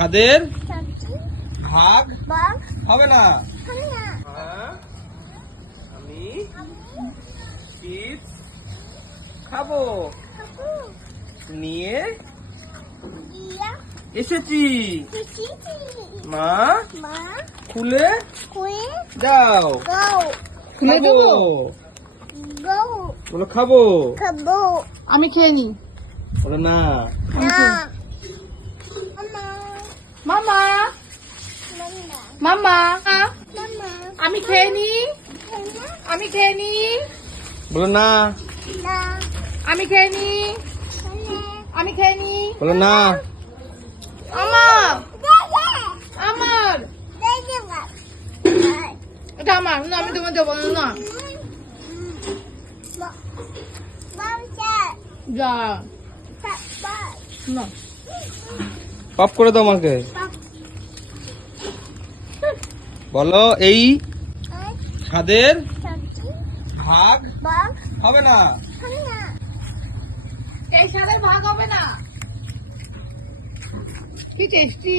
ছাদের ভাগ হবে না। আমি চিপস খাবো নিয়ে এসেছি। মা খুলে দাও। খুলে দেবো? বলো খাবো। আমি খেয়ে নি। বলো না। মামা মামা আমি খেয়ে নি। আমি খেয়ে নি। বলো না। আমি খেয়ে নি। আমি খেয়ে নি। বলো না। আমার আমার এটা আমার না, আমি তোমার দেবো না। যা না পপ করে দাও আমাকে। বলো এই ছাদের ভাগ হবে না। এই সাদের ভাগ হবে না। কি টেস্টি।